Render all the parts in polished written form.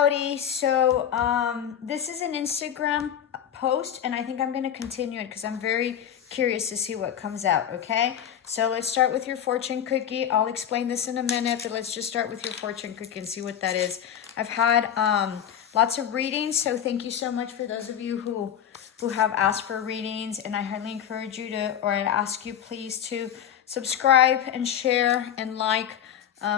Howdy. So this is an Instagram post, and I think I'm going to continue it because I'm very curious to see what comes out, okay? So let's start with your fortune cookie. I'll explain this in a minute, but let's just start with your fortune cookie and see what that is. I've had lots of readings, so thank you so much for those of you who have asked for readings, and I highly encourage you to, or I ask you please to subscribe and share and like.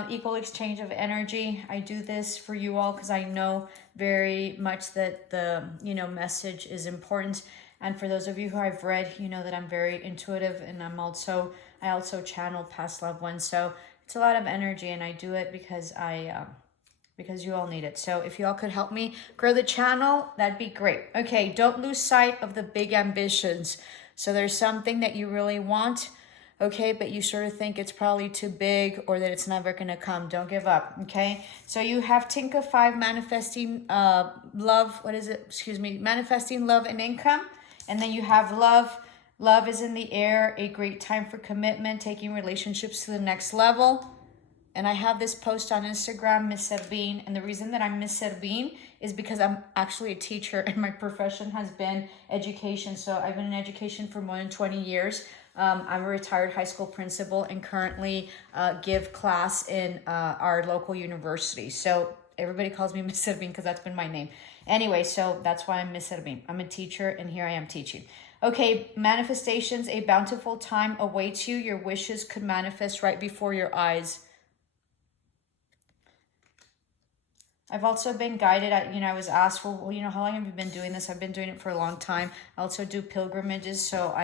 Equal exchange of energy. I do this for you all because I know very much that the message is important. And for those of you who I've read, you know that I'm very intuitive, and I also channel past loved ones. So it's a lot of energy, and I do it because because you all need it. So if you all could help me grow the channel, that'd be great. Okay, don't lose sight of the big ambitions. So there's something that you really want, okay, but you sort of think it's probably too big or that it's never going to come. Don't give up, okay? So you have Tinka 5 manifesting love. What is it? Excuse me. Manifesting love and income. And then you have love. Love is in the air. A great time for commitment, taking relationships to the next level. And I have this post on Instagram, Miss Servin. And the reason that I'm Miss Servin is because I'm actually a teacher and my profession has been education. So I've been in education for more than 20 years. I'm a retired high school principal and currently give class in our local university. So everybody calls me Miss Servin because that's been my name. Anyway, so that's why I'm Miss Servin. I'm a teacher and here I am teaching. Okay, manifestations, a bountiful time awaits you. Your wishes could manifest right before your eyes. I've also been guided at, I was asked, well, how long have you been doing this? I've been doing it for a long time. I also do pilgrimages, so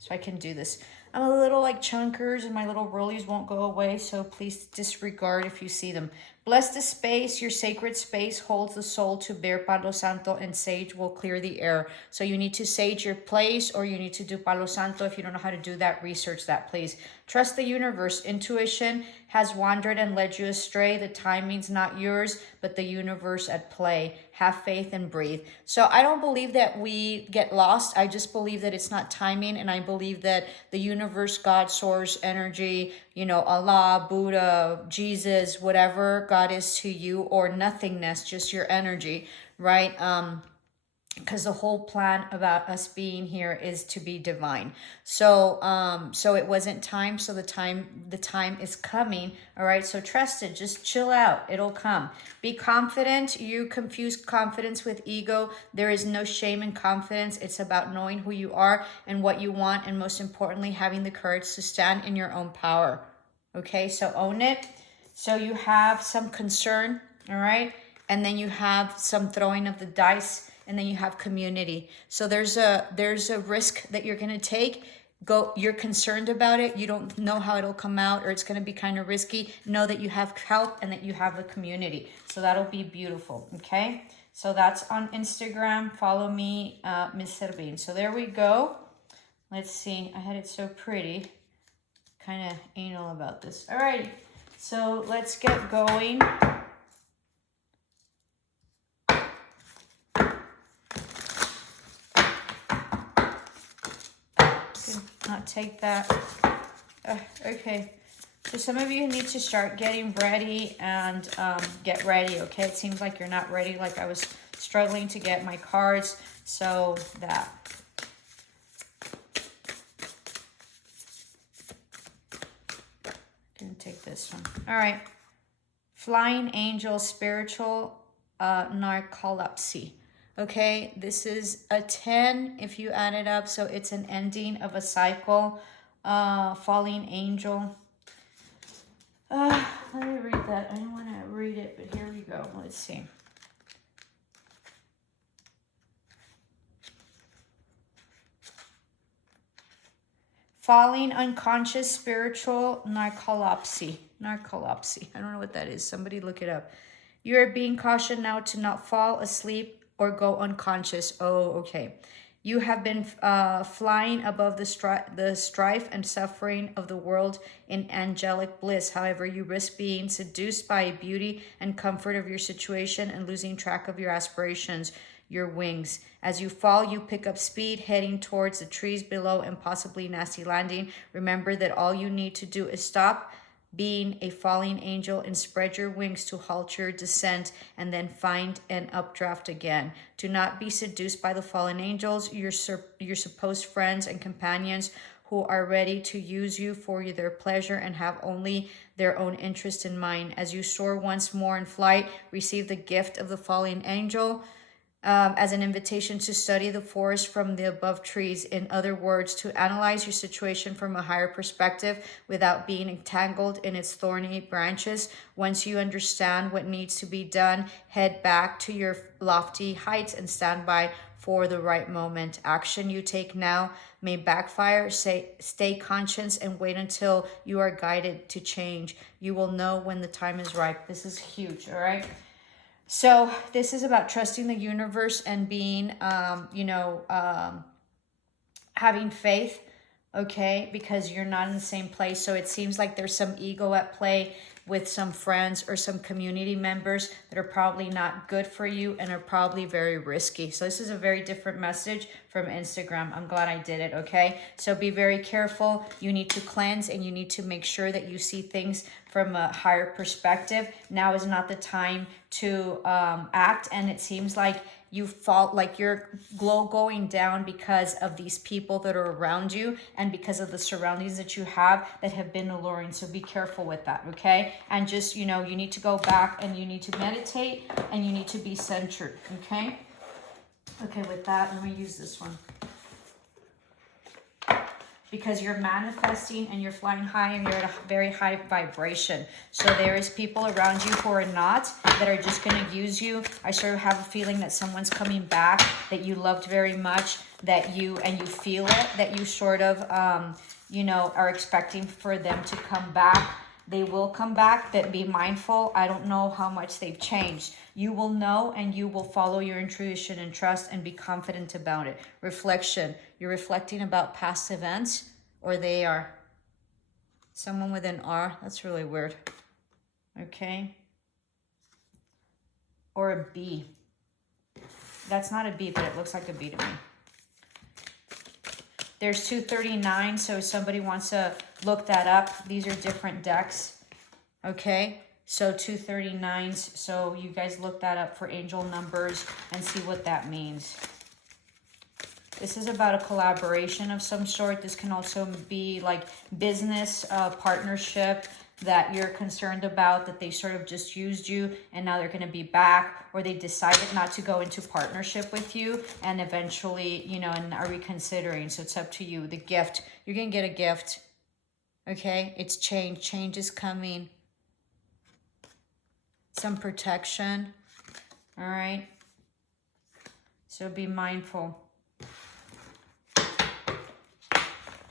so I can do this. I'm a little like chunkers and my little rollies won't go away, so please disregard if you see them. Bless the space. Your sacred space holds the soul to bear Palo Santo, and sage will clear the air. So you need to sage your place, or you need to do Palo Santo. If you don't know how to do that, research that, please. Trust the universe. Intuition has wandered and led you astray. The timing's not yours, but the universe at play. Have faith and breathe. So I don't believe that we get lost. I just believe that it's not timing, and I believe that the universe, God, source, energy, Allah, Buddha, Jesus, whatever God is to you, or nothingness, just your energy, right? Because the whole plan about us being here is to be divine. So so it wasn't time, so the time is coming. All right, so trust it. Just chill out, it'll come. Be confident. You confuse confidence with ego. There is no shame in confidence. It's about knowing who you are and what you want, and most importantly, having the courage to stand in your own power. Okay, so own it. So you have some concern, all right, and then you have some throwing of the dice, and then you have community. So there's a risk that you're gonna take. You're concerned about it. You don't know how it'll come out, or it's gonna be kind of risky. Know that you have help and that you have the community. So that'll be beautiful, okay? So that's on Instagram. Follow me, Miss Servin. So there we go. Let's see, I had it so pretty. Kind of anal about this. All right, so let's get going. Not take that. Okay, so some of you need to start getting ready and get ready, okay? It seems like you're not ready, like I was struggling to get my cards, so that. Gonna take this one. All right, flying angel, spiritual narcolepsy. Okay, this is a 10 if you add it up, so it's an ending of a cycle. Falling angel. Let me read that. I don't want to read it, but here we go. Let's see. Falling unconscious, spiritual narcolepsy. Narcolepsy. I don't know what that is. Somebody look it up. You are being cautioned now to not fall asleep or go unconscious. Oh, okay. You have been flying above the strife and suffering of the world in angelic bliss. However, you risk being seduced by beauty and comfort of your situation and losing track of your aspirations, your wings. As you fall, you pick up speed, heading towards the trees below and possibly nasty landing. Remember that all you need to do is stop, being a falling angel and spread your wings to halt your descent and then find an updraft again. Do not be seduced by the fallen angels, your supposed friends and companions who are ready to use you for their pleasure and have only their own interest in mind. As you soar once more in flight, receive the gift of the falling angel as an invitation to study the forest from the above trees. In other words, to analyze your situation from a higher perspective without being entangled in its thorny branches. Once you understand what needs to be done, head back to your lofty heights and stand by for the right moment. Action you take now may backfire. Stay conscious and wait until you are guided to change. You will know when the time is ripe. This is huge, all right? So this is about trusting the universe and being, having faith, okay? Because you're not in the same place. So it seems like there's some ego at play with some friends or some community members that are probably not good for you and are probably very risky. So this is a very different message from Instagram. I'm glad I did it, okay? So be very careful. You need to cleanse and you need to make sure that you see things from a higher perspective. Now is not the time to act, and it seems like you fall, like your glow going down because of these people that are around you and because of the surroundings that you have that have been alluring. So be careful with that, okay? And just, you need to go back and you need to meditate and you need to be centered, okay? Okay, with that, let me use this one. Because you're manifesting and you're flying high and you're at a very high vibration. So there is people around you who are not, that are just going to use you. I sort of have a feeling that someone's coming back that you loved very much, and you feel it, that you sort of, are expecting for them to come back. They will come back, but be mindful. I don't know how much they've changed. You will know and you will follow your intuition and trust and be confident about it. Reflection. You're reflecting about past events, or they are. Someone with an R. That's really weird. Okay. Or a B. That's not a B, but it looks like a B to me. There's 239, so if somebody wants to look that up, these are different decks, okay? So 239s, so you guys look that up for angel numbers and see what that means. This is about a collaboration of some sort. This can also be like business partnership that you're concerned about, that they sort of just used you and now they're going to be back, or they decided not to go into partnership with you and eventually, and are reconsidering. So it's up to you. The gift, you're going to get a gift. Okay. It's change. Change is coming. Some protection. All right. So be mindful.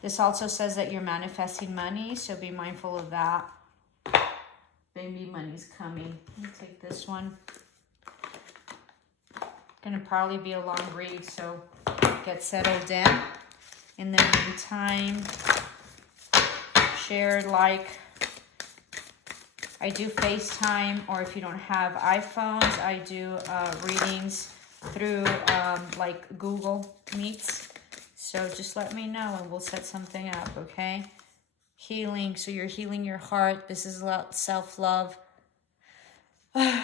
This also says that you're manifesting money, so be mindful of that. Baby, money's coming. Let me take this one. Gonna probably be a long read, so get settled in the meantime, share, like. I do FaceTime, or if you don't have iPhones, I do readings through like Google Meets. So just let me know and we'll set something up, okay? Healing, so you're healing your heart. This is self-love.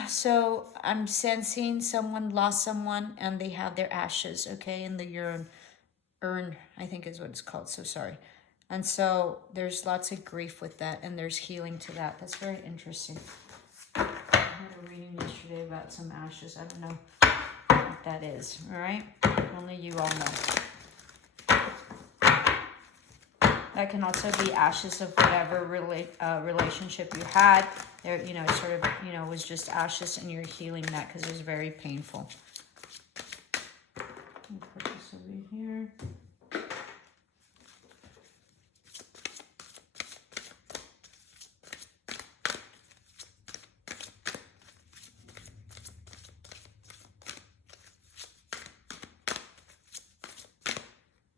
So I'm sensing someone lost someone and they have their ashes, okay, in the urn, I think is what it's called, so sorry. And so there's lots of grief with that and there's healing to that. That's very interesting. I had a reading yesterday about some ashes. I don't know what that is, all right? Only you all know. That can also be ashes of whatever relationship you had. There, sort of, was just ashes and you're healing that because it was very painful. Let me put this over here.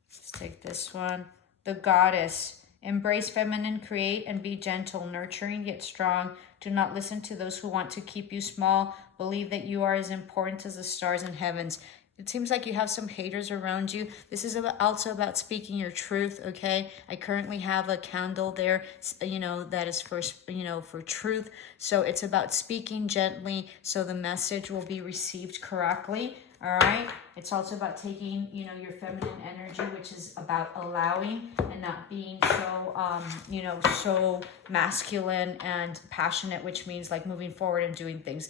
Let's take this one. The goddess. Embrace feminine, create, and be gentle, nurturing yet strong. Do not listen to those who want to keep you small. Believe that you are as important as the stars in heavens. It seems like you have some haters around you. This is also about speaking your truth, okay? I currently have a candle there, you know, that is for, you know, for truth. So it's about speaking gently so the message will be received correctly, all right? It's also about taking, you know, your feminine energy, which is about allowing and not being so, you know, so masculine and passionate, which means like moving forward and doing things.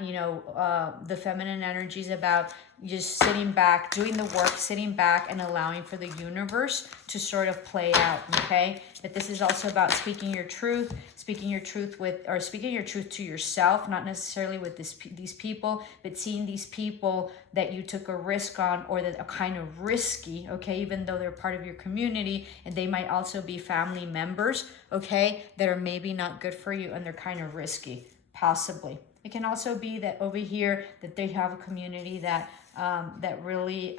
You know, the feminine energy is about just sitting back, doing the work, sitting back and allowing for the universe to sort of play out, okay? But this is also about speaking your truth with, or speaking your truth to yourself, not necessarily with these people, but seeing these people that you took a risk on, or that are kind of risky, okay, even though they're part of your community, and they might also be family members, okay, that are maybe not good for you and they're kind of risky, possibly. It can also be that over here that they have a community that that really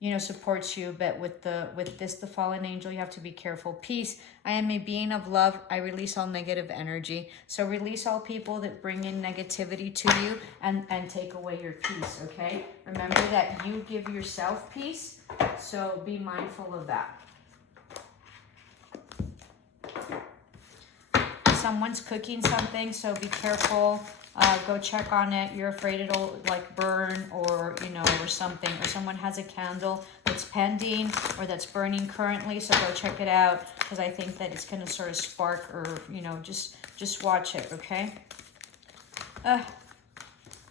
you know, supports you. But with the fallen angel, you have to be careful. Peace. I am a being of love. I release all negative energy. So release all people that bring in negativity to you and take away your peace, okay? Remember that you give yourself peace, so be mindful of that. Someone's cooking something, so be careful. Go check on it. You're afraid it'll like burn, or you know, or something. Or someone has a candle that's pending or that's burning currently, so go check it out, because I think that it's going to sort of spark, or you know, just watch it, okay?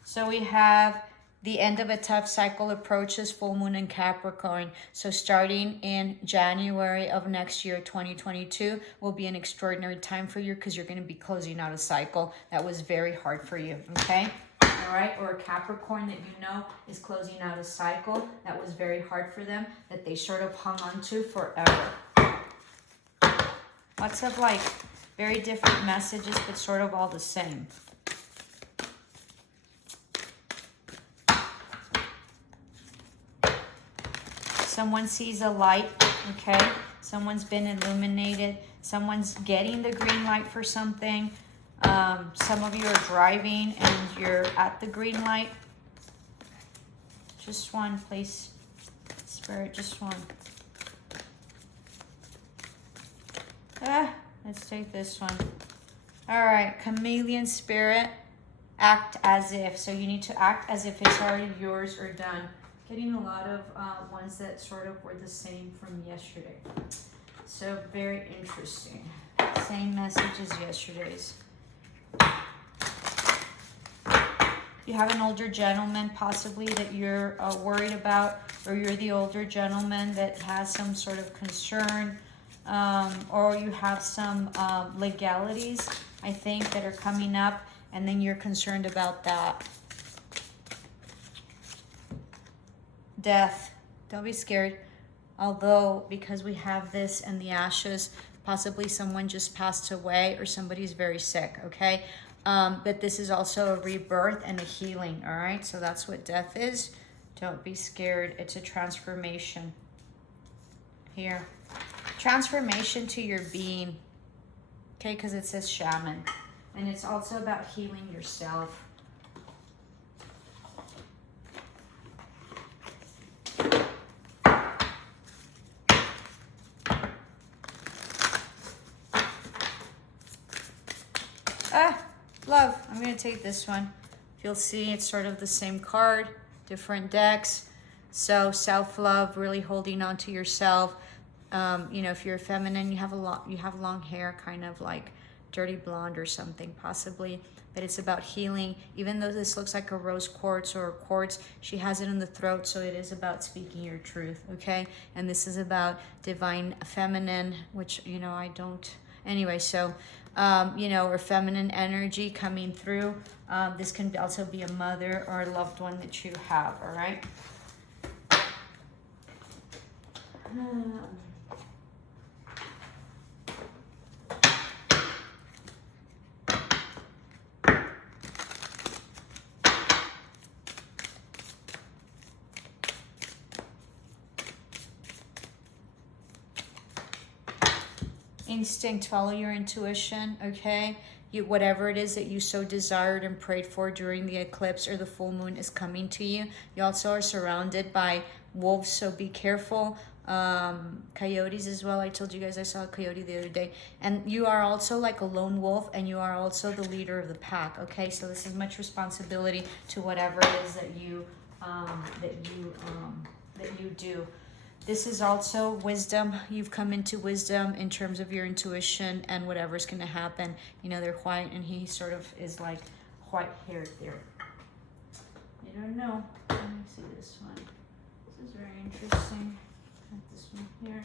So we have the end of a tough cycle approaches, full moon in Capricorn. So starting in January of next year, 2022, will be an extraordinary time for you, because you're going to be closing out a cycle that was very hard for you, okay? All right, or a Capricorn that you know is closing out a cycle that was very hard for them, that they sort of hung on to forever. Lots of like very different messages, but sort of all the same. Someone sees a light, okay? Someone's been illuminated. Someone's getting the green light for something. Some of you are driving and you're at the green light. Just one, please. Spirit, just one. Let's take this one. All right, chameleon spirit, act as if. So you need to act as if it's already yours or done. Getting a lot of ones that sort of were the same from yesterday. So very interesting. Same message as yesterday's. You have an older gentleman possibly that you're worried about, or you're the older gentleman that has some sort of concern, or you have some legalities, I think, that are coming up, and then you're concerned about that. Death. Don't be scared. Although, because we have this and the ashes, possibly someone just passed away or somebody's very sick, okay? But this is also a rebirth and a healing, all right? So that's what death is. Don't be scared. It's a transformation. Here. Transformation to your being, okay? Because it says shaman. And it's also about healing yourself. Love. I'm going to take this one. You'll see it's sort of the same card, different decks. So self-love, really holding on to yourself. You know, if you're feminine, you have long hair, kind of like dirty blonde or something, possibly. But it's about healing. Even though this looks like a rose quartz or a quartz, she has it in the throat, so it is about speaking your truth, okay? And this is about divine feminine, which, you know, I don't... Anyway, so... you know, or feminine energy coming through. This can also be a mother or a loved one that you have, all right? Instinct, follow your intuition, okay? whatever it is that you so desired and prayed for during the eclipse or the full moon is coming to you. You also are surrounded by wolves, so be careful. Coyotes as well. I told you guys I saw a coyote the other day. And you are also like a lone wolf, and you are also the leader of the pack. Okay, so this is much responsibility to whatever it is that you do. This is also wisdom. You've come into wisdom in terms of your intuition and whatever's going to happen. You know, they're white, and he sort of is like white haired there. I don't know. Let me see this one. This is very interesting. This one here.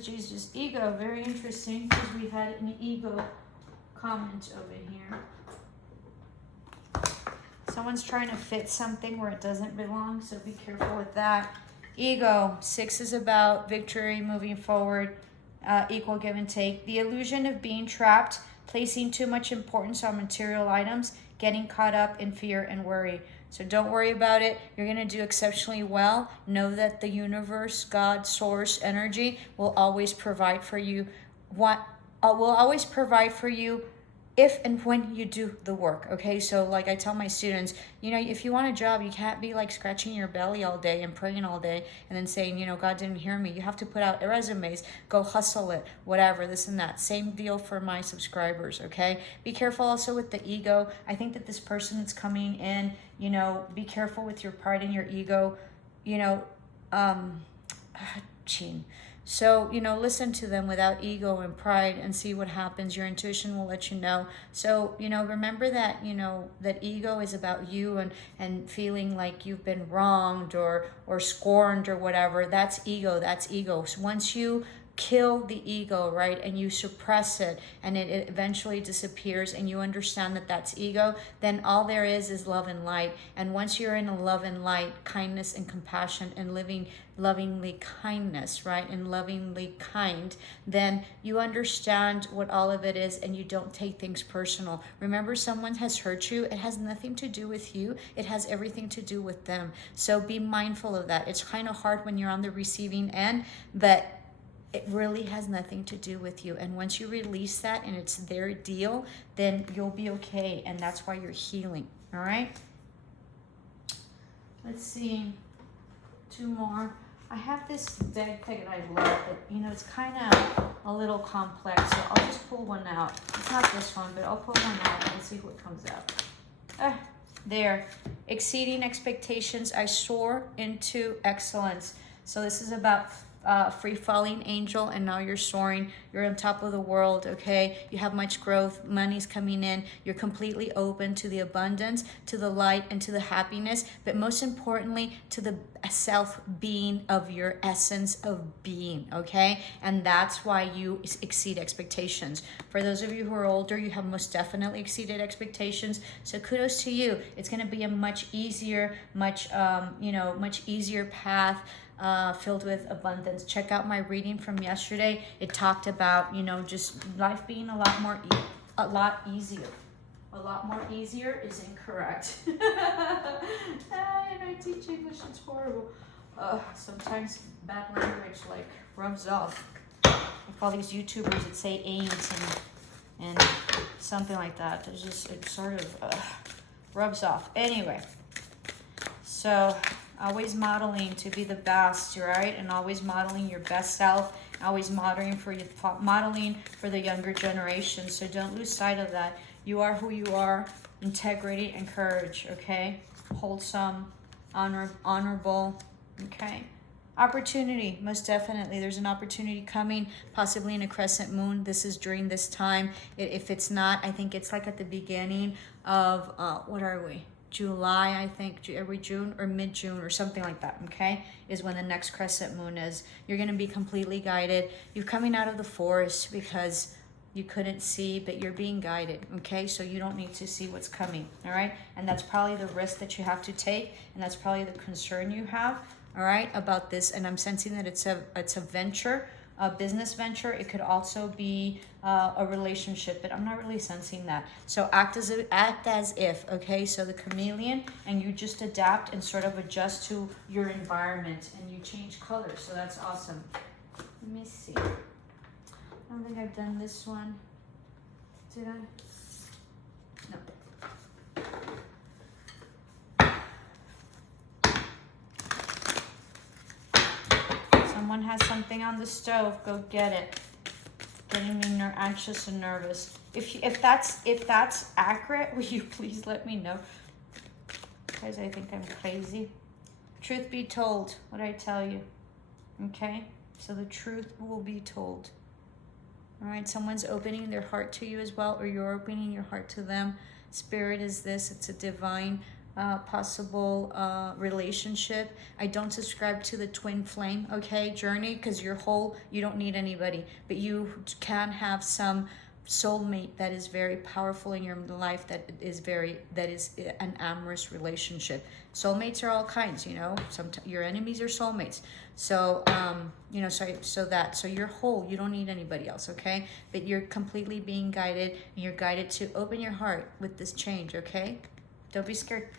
Jesus, ego, very interesting, because we had an ego comment over here. Someone's trying to fit something where it doesn't belong, so be careful with that. Ego, 6 is about victory, moving forward, equal give and take. The illusion of being trapped, placing too much importance on material items, getting caught up in fear and worry. So don't worry about it. You're going to do exceptionally well. Know that the universe, God, source, energy will always provide for you. Will always provide for you if and when you do the work, okay? So like I tell my students, you know, if you want a job, you can't be like scratching your belly all day and praying all day and then saying, you know, God didn't hear me. You have to put out resumes, go hustle it, whatever, this and that. Same deal for my subscribers, okay? Be careful also with the ego. I think that this person that's coming in, you know, be careful with your pride and your ego, you know, So, you know, listen to them without ego and pride and see what happens. Your intuition will let you know. So, you know, remember that, you know, that ego is about you and feeling like you've been wronged or scorned or whatever. That's ego. That's ego. So once you kill the ego, right, and you suppress it and it eventually disappears and you understand that that's ego, then all there is love and light. And once you're in a love and light, kindness and compassion and living lovingly kindness, right, and lovingly kind, then you understand what all of it is and you don't take things personal. Remember, someone has hurt you. It has nothing to do with you. It has everything to do with them. So be mindful of that. It's kind of hard when you're on the receiving end, but it really has nothing to do with you. And once you release that and it's their deal, then you'll be okay. And that's why you're healing. All right. Let's see. 2 more. I have this deck that I love, but you know, it's kind of a little complex. So I'll just pull one out. It's not this one, but I'll pull one out and see what comes out. There. Exceeding expectations. I soar into excellence. So this is about free falling angel, and now you're soaring. You're on top of the world, okay? You have much growth. Money's coming in. You're completely open to the abundance, to the light, and to the happiness, but most importantly, to the self-being of your essence of being, okay? And that's why you exceed expectations. For those of you who are older, you have most definitely exceeded expectations. So kudos to you. It's going to be a much easier, much easier path. Filled with abundance. Check out my reading from yesterday. It talked about, you know, just life being a lot more easier. A lot more easier is incorrect. And I teach English, it's horrible. Sometimes bad language like rubs off. Like all these YouTubers that say aims and something like that. There's just, it sort of rubs off. Anyway, so always modeling to be the best, right? And always modeling your best self. Always modeling for the younger generation. So don't lose sight of that. You are who you are. Integrity and courage, okay? Wholesome, honorable, okay? Opportunity, most definitely. There's an opportunity coming, possibly in a crescent moon. This is during this time. If it's not, I think it's like at the beginning of, what are we? July, I think, every June or mid-June or something like that, okay, is when the next crescent moon is. You're going to be completely guided. You're coming out of the forest because you couldn't see, but you're being guided, okay? So you don't need to see what's coming, all right? And that's probably the risk that you have to take, and that's probably the concern you have, all right, about this. And I'm sensing that it's a venture, a business venture. It could also be a relationship, but I'm not really sensing that. So act as if, okay? So the chameleon, and you just adapt and sort of adjust to your environment, and you change colors. So that's awesome. Let me see. I don't think I've done this one. Did I? No. Someone has something on the stove. Go get it. Getting me anxious and nervous. If that's accurate, will you please let me know? Guys, I think I'm crazy. Truth be told, what I tell you. Okay? So the truth will be told. All right? Someone's opening their heart to you as well, or you're opening your heart to them. Spirit is this. It's a divine possible relationship. I don't subscribe to the twin flame, okay, journey, because you're whole. You don't need anybody, but you can have some soulmate that is very powerful in your life, that is an amorous relationship. Soulmates are all kinds, you know. Sometimes your enemies are soulmates. So you know, so you're whole. You don't need anybody else, okay? But you're completely being guided, and you're guided to open your heart with this change, okay? Don't be scared.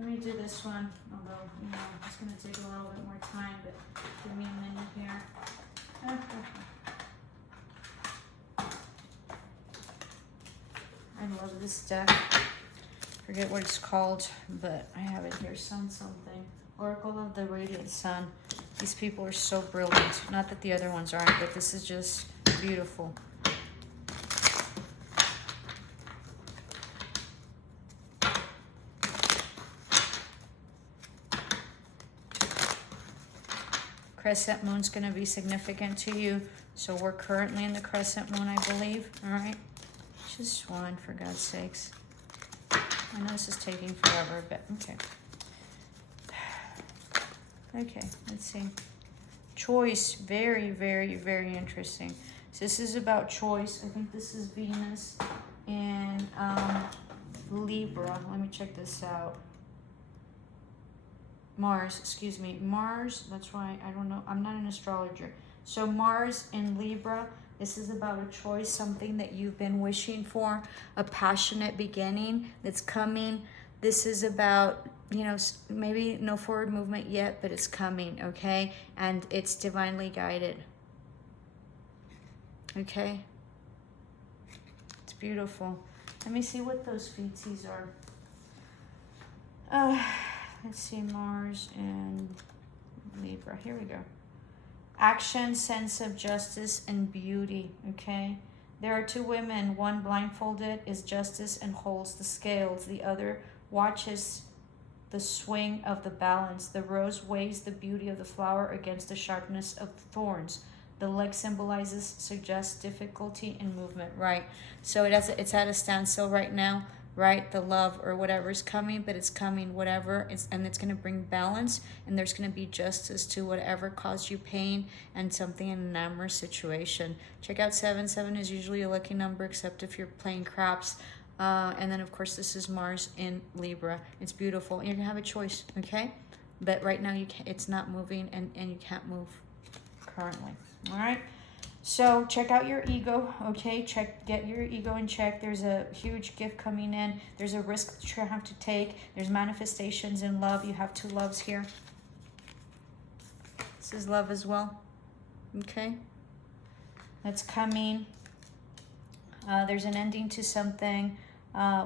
Let me do this one, although, you know, it's going to take a little bit more time, but give me a minute here. I love this deck. Forget what it's called, but I have it here. Sun something. Oracle of the Radiant Sun. These people are so brilliant. Not that the other ones aren't, but this is just beautiful. Crescent moon's going to be significant to you. So we're currently in the crescent moon, I believe. All right. Just one, for God's sakes. I know this is taking forever, but okay. Okay, let's see. Choice. Very, very, very interesting. So this is about choice. I think this is Venus and Libra. Let me check this out. Mars, excuse me, Mars, that's why I don't know, I'm not an astrologer. So Mars in Libra, this is about a choice, something that you've been wishing for, a passionate beginning that's coming. This is about, you know, maybe no forward movement yet, but it's coming, okay? And it's divinely guided, okay? It's beautiful. Let me see what those feetsies are. Let's see, Mars and Libra. Here we go. Action, sense of justice, and beauty, okay? There are two women. One blindfolded is justice and holds the scales. The other watches the swing of the balance. The rose weighs the beauty of the flower against the sharpness of the thorns. The leg suggests difficulty in movement, right? So it's at a standstill right now. Right, the love or whatever is coming, but it's coming, whatever, and it's going to bring balance, and there's going to be justice to whatever caused you pain and something in an amorous situation. Check out 7. 7 is usually a lucky number, except if you're playing craps. And then, of course, this is Mars in Libra. It's beautiful. You're going to have a choice, okay? But right now, it's not moving, and you can't move currently, all right? So check out your ego, okay? Get your ego in check. There's a huge gift coming in. There's a risk that you have to take. There's manifestations in love. You have two loves here. This is love as well, okay? That's coming. There's an ending to something,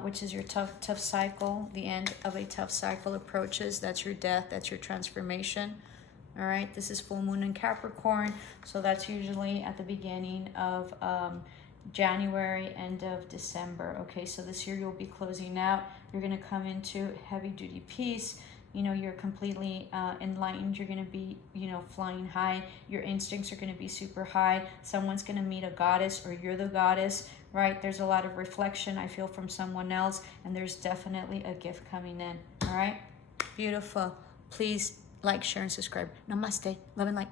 which is your tough cycle. The end of a tough cycle approaches. That's your death. That's your transformation. All right, this is full moon in Capricorn, so that's usually at the beginning of January, end of December. Okay, so this year you'll be closing out. You're going to come into heavy duty peace. You know, you're completely enlightened. You're going to be, you know, flying high. Your instincts are going to be super high. Someone's going to meet a goddess, or you're the goddess, right? There's a lot of reflection, I feel, from someone else, and there's definitely a gift coming in. All right, beautiful. Please like, share, and subscribe. Namaste. Love and light.